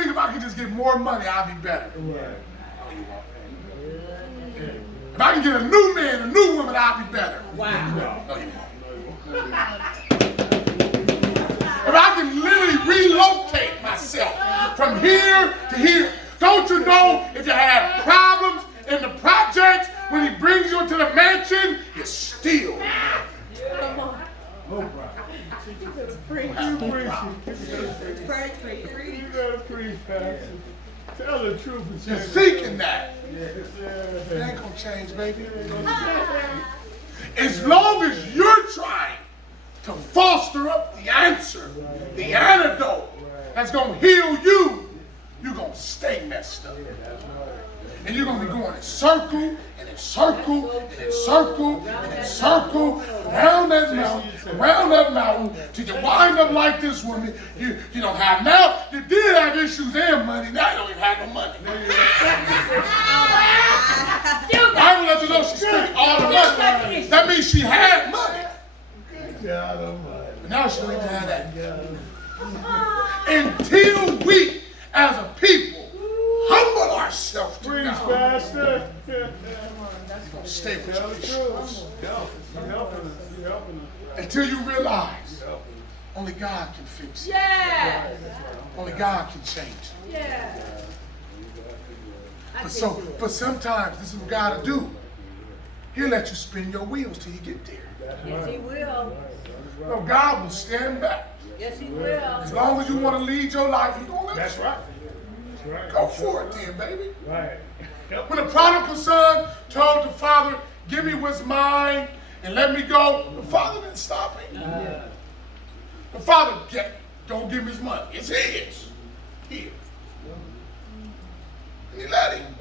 think if I can just get more money, I'll be better. Right. No, you won't. If I can get a new man, a new woman, I'll be better. Wow. No, you won't. If I can literally relocate myself from here to here, don't you know if you have problems in the projects, when he brings you into the mansion, you're still. Come on. No problem. That's free. You better preach, Pastor. Tell the truth and You're shame. thinking that. It ain't gonna change, baby. As long as you're trying to foster up the answer, the antidote that's gonna heal you, you're gonna stay messed up. And you're gonna be going in circle and in circle and in circle and in circle around that mountain till you wind up like this woman. You don't have now. You did have issues and money. Now you don't even have no money. I don't let you know she spent all the money. That means she had money. God Almighty. But now she don't even have that. Until we, as a people, humble ourselves to Preach, God. Pastor. Stay with Tell the you. truth. You're helping us. You're helping us. Until you realize only God can fix it. Yes. Only God can change it. Yes. But sometimes this is what God will do. He'll let you spin your wheels till you get there. Yes, he will. No, God will stand back. Yes, he will. As long as you want to lead your life, He's going to let That's you. right. That's right. Go for it then, baby. Right. When the prodigal son told the father, give me what's mine and let me go, the father didn't stop him. The father, don't give him his money. It's his. Here. And he let him.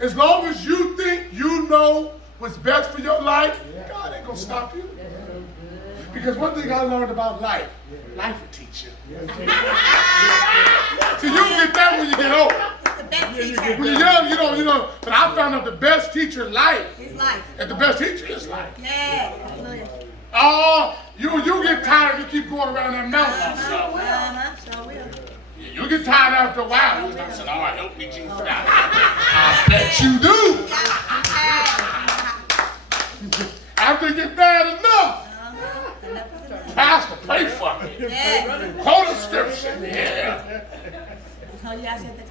As long as you think you know what's best for your life, God ain't going to stop you. Because one thing I learned about life will teach you. So you don't get that when you get old. The best teacher. When you're young, you don't. But I found out the best teacher in life, His life. and the best teacher is life. Yes. Hallelujah. Oh, you get tired, you keep going around that mountain. Sure will. You get tired after a while. You start saying, "Oh, help me, Jesus." I bet you do. After you get bad enough, Pastor, pray for me. Yes. Quote a scripture. Yeah.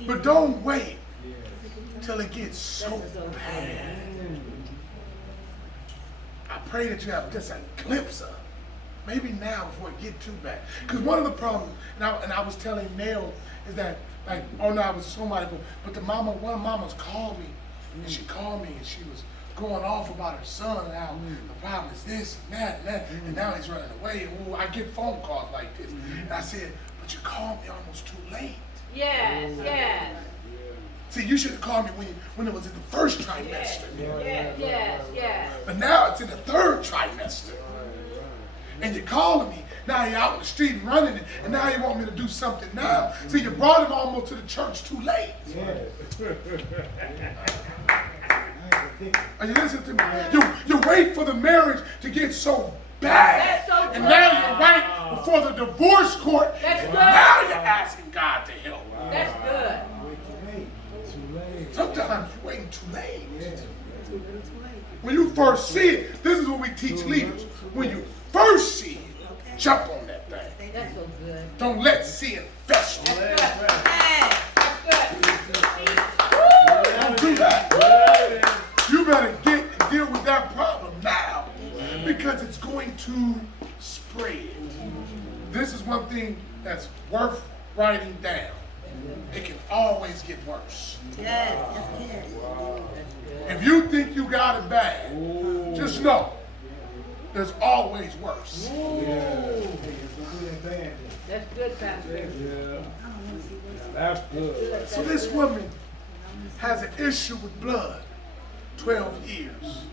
But don't wait till it gets so bad. I pray that you have just a glimpse of it. Maybe now before it get too bad. Because one of the problems, and I was telling Nell, is that, like, oh no, I was somebody, but one of the mamas called me, and she called me, and she was going off about her son and how the problem is this and that, and now he's running away. And I get phone calls like this. And I said, but you called me almost too late. Yes, yes. See, you should have called me when it was in the first trimester. Yes. But now it's in the third trimester. And you're calling me. Now you're out in the street running it, and now you want me to do something now. See, you brought him almost to the church too late. Are you listening to me? You wait for the marriage to get so bad. And now you're right before the divorce court. That's good. Now you're asking God to help. That's good. Sometimes you're waiting too late. When you first see it, this is what we teach leaders. When you first see it, jump on that thing. That's so good. Don't let sin fester. Don't do that. You better get and deal with that problem now, because it's going to spread. This is one thing that's worth writing down. It can always get worse. Yes. If you think you got it bad, just know there's always worse. That's good, Pastor. That's good. So this woman has an issue with blood, 12 years.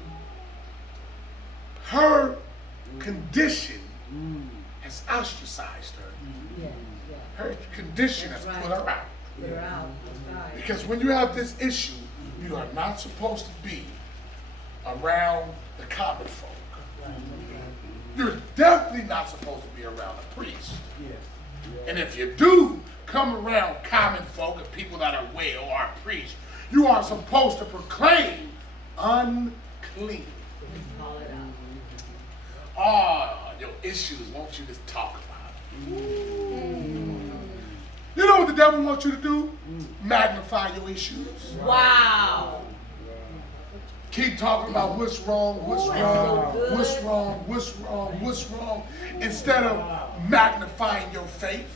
Her condition has ostracized her. Her condition has put her out. You're out. Because when you have this issue, you are not supposed to be around the common folk. You're definitely not supposed to be around a priest. And if you do, come around common folk and people that are well or preach. You are supposed to proclaim unclean. Call it out. Oh, your issues want you to talk about it. You know what the devil wants you to do? Magnify your issues. Wow. Keep talking about what's wrong, what's Ooh, that's wrong, so good. what's wrong, what's wrong, what's wrong, instead of magnifying your faith.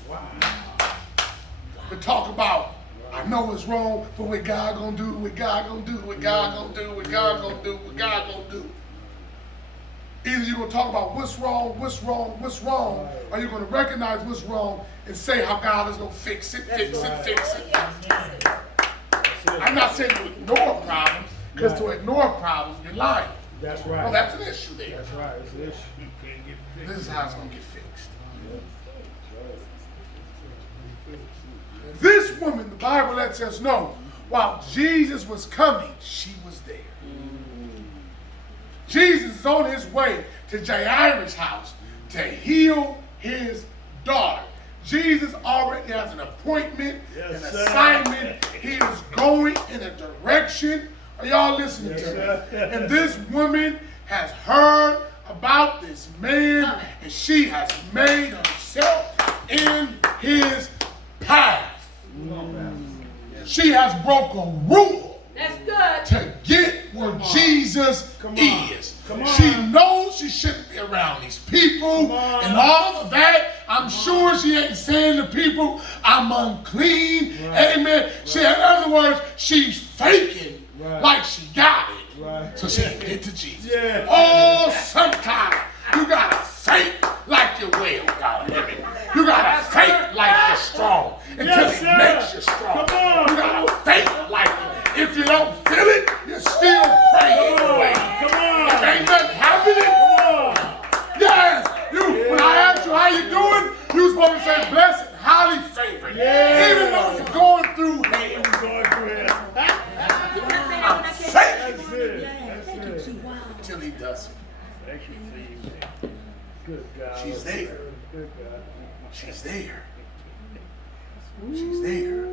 To talk about, I know it's wrong, but what God gonna do, what God gonna do, what God gonna do, what God gonna do, what God gonna do. Either you're gonna talk about what's wrong, what's wrong, what's wrong, or you're gonna recognize what's wrong and say how God is gonna fix it, fix it, fix it. I'm not saying you ignore problems, because to ignore problems, you're lying. That's right. Well, that's an issue there. That's right. It's an issue. You can't get fixed. This is how it's gonna get fixed. This woman, the Bible lets us know, while Jesus was coming, she was there. Jesus is on his way to Jairus' house to heal his daughter. Jesus already has an appointment, an assignment. He is going in a direction. Are y'all listening to me? And this woman has heard about this man, and she has made herself in his path. She has broke a rule That's good. to get where Jesus is. She knows she shouldn't be around these people and all of that. I'm sure she ain't saying to people, I'm unclean. Amen. In other words, she's faking like she got it so she can get to Jesus. Oh, sometimes you gotta fake like you're well. You gotta fake like you're strong until it makes you strong. You gotta fake like it. If you don't feel it, you're still praying anyway. If ain't nothing happening, yes. When I asked you how you doing, you was supposed to say blessed, highly favored. Even though you're going through hell. I'm faking until he does it. Good God. She's there. Good God. She's there. She's there.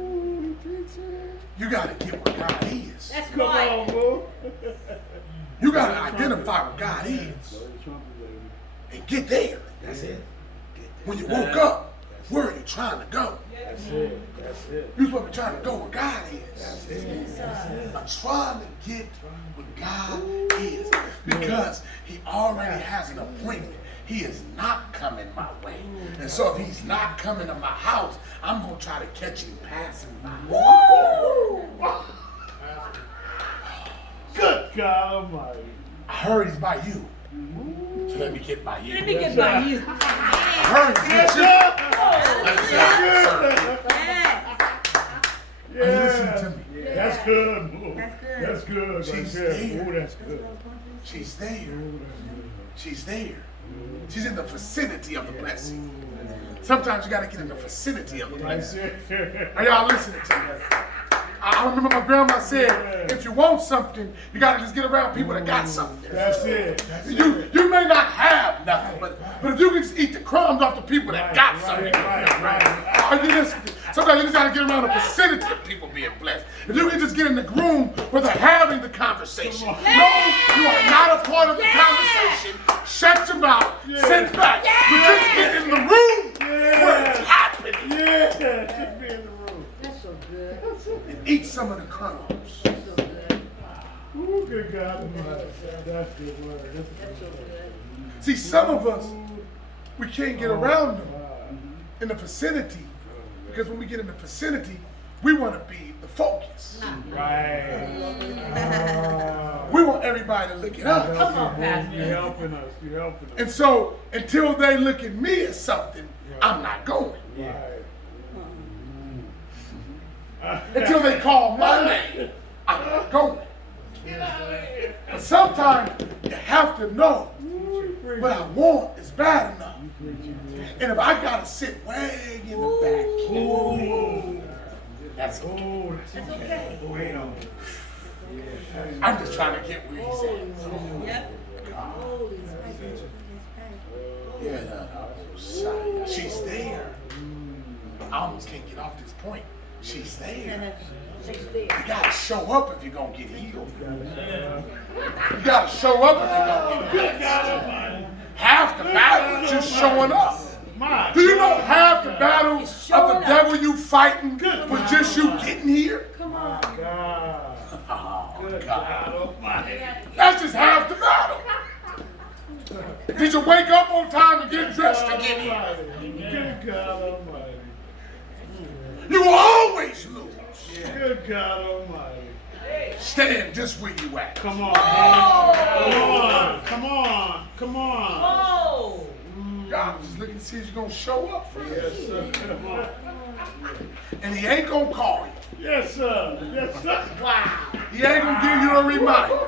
You gotta get where God is. That's Come on, right. boo. You gotta identify where God is and get there. That's it. When you woke up, where are you trying to go? That's it. That's it. You're supposed to be trying to go where God is. I'm trying to get where God is because he already has an appointment. He is not coming my way. And so if he's not coming to my house, I'm going to try to catch him passing by. Good God Almighty. I heard he's by you. So let me get by you. Let me get by you. I heard he's with you. Are you listening to me? That's good, boo. That's good. That's good. She's right there. there. Ooh, that's good. She's there. Ooh, that's good. She's there. She's in the vicinity of the blessing. Sometimes you got to get in the vicinity of the blessing. Are y'all listening to me? I remember my grandma said, if you want something, you got to just get around people that got something. That's it. That's it. You may not have nothing, but if you can just eat the crumbs off the people that got something. Are you listening? Sometimes you just got to get around the vicinity of people being blessed. If you can just get in the room where they're having the conversation. No, you are not a part of the conversation. Shut your mouth. Sit back. But just get in the room where it's happening. Yeah, just be in the room. That's so good. And eat some of the crumbs. That's so good. Ooh, good God Almighty. That's good word. That's so good. See, some of us, we can't get around them in the vicinity. Because when we get in the vicinity, we want to be the focus. Right. We want everybody to look at us. Come on, Pastor. You're helping us. You're helping us. And so, until they look at me as something, I'm not going. Right. Until they call my name, I'm not going. But sometimes you have to know what I want is bad enough. And if I gotta sit way in the back, that's okay. Oh, that's okay. Wait on it. I'm just trying to get where he's at. Yeah, she's there. I almost can't get off this point. She's there. She's there. You gotta show up if you're gonna get healed. You gotta show up if you're gonna get healed. Half the battle is just showing up. Do you know half the battle of the devil you fighting was just you getting here? Come on. Oh, God. That's just half the battle. Did you wake up on time and get dressed to get here? Good God Almighty. You will always lose. Good God Almighty. Stand just where you at. Come on. Oh. Come on. Come on. Oh. God is looking to see if you're going to show up for Yes, this. sir. Come on. And he ain't going to call you. Yes, sir. Yes, sir. Wow. He ain't going to give you a reminder.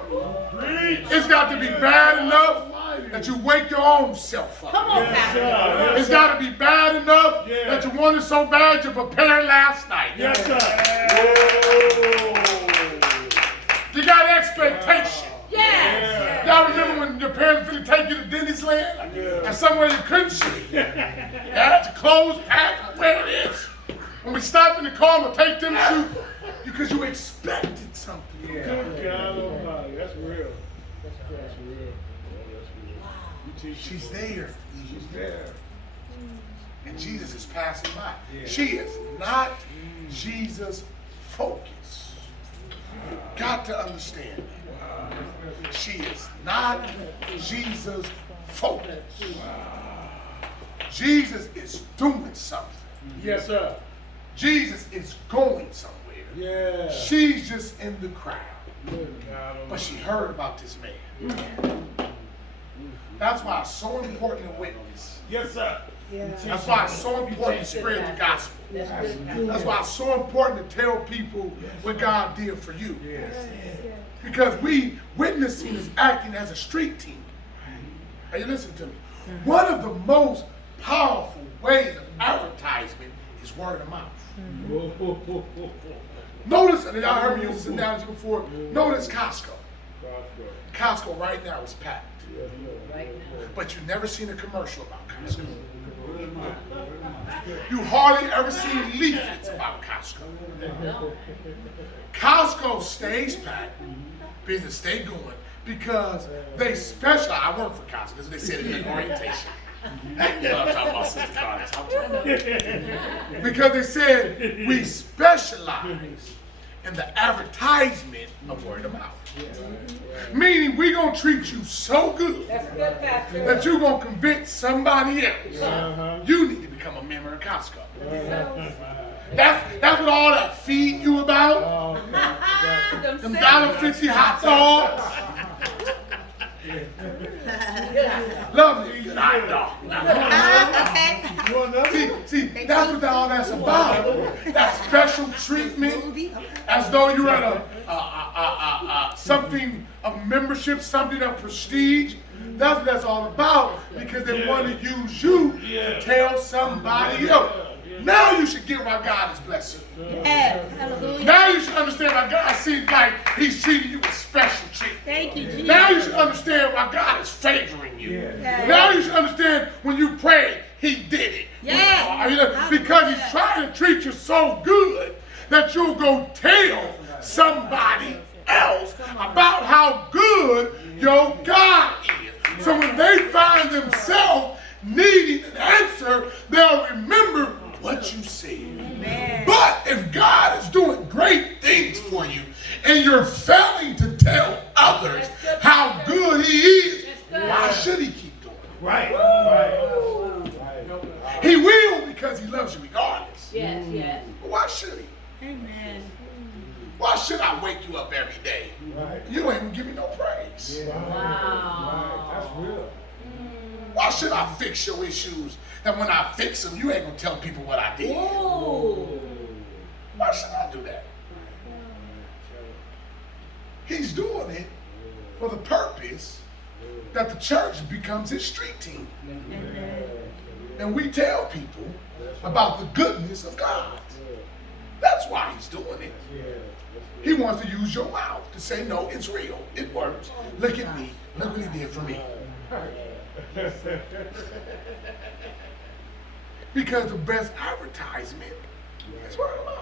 It's got to be bad enough that you wake your own self up. Come on, Yes, Pastor. sir. It's got to be bad enough Yeah. that you wanted so bad you prepared last night. Yes, sir. You got expectation. Yes. Y'all remember when your parents finna take you to Disneyland? Yeah. And somewhere you couldn't see. You had your clothes packed where it is. When we stopped in the car, I'm gonna take them shoes because you expected something. Good God Almighty. That's real. That's real. That's real. She's there. She's there. And Jesus is passing by. She is not Jesus' focus. Got to understand that. She is not Jesus' focus. Jesus is doing something. Yes, sir. Jesus is going somewhere. Yeah. She's just in the crowd. Good God But Almighty. she heard about this man. That's why it's so important to witness. Yes, sir. That's why it's so important to spread the gospel. That's why it's so important to tell people what God did for you. Because we witnessing is acting as a street team. Are you listening to me? One of the most powerful ways of advertisement is word of mouth. Notice, and y'all heard me use this analogy before, notice Costco. Costco right now is packed. Right now. But you've never seen a commercial about Costco. You hardly ever see leaflets about Costco. No. Costco stays packed, business stay going, because they specialize. I work for Costco, that's what they said in the orientation. You know what I'm talking about, Sister Carter. Because they said we specialize in the advertisement of word of mouth. Meaning we're going to treat you so good That's good, Pastor. that you're going to convince somebody else you need to become a member of Costco. That's what all that feeding you about. Them $1.50 hot dogs. Lovely good hot dog. Okay. See, that's what all that's about. That special treatment, as though you're at a something of membership, something of prestige. That's what that's all about, because they want to use you to tell somebody else. Now you should get why God is blessing you. Yes. Hallelujah. Now you should understand why God seems like He's treating you with special treatment. Thank you, Jesus. Now you should understand why God is favoring you. Yes. Now you should understand when you pray, He did it. Yes. Because He's trying to treat you so good that you'll go tell somebody else about how good your God is. So when they find themselves needing an answer, they'll remember what you said. Amen. But if God is doing great things for you and you're failing to tell others how good He is, why should He keep doing it? Right. He will, because He loves you regardless. Yes, yes. But why should He? Amen. Why should I wake you up every day? Right. You don't even give me no praise. Wow. That's real. Why should I fix your issues? And when I fix them, you ain't gonna tell people what I did. Ooh. Why should I do that? He's doing it for the purpose that the church becomes His street team. And we tell people about the goodness of God. That's why He's doing it. He wants to use your mouth to say, no, it's real. It works. Look at me. Look what He did for me. Because the best advertisement is word of mouth.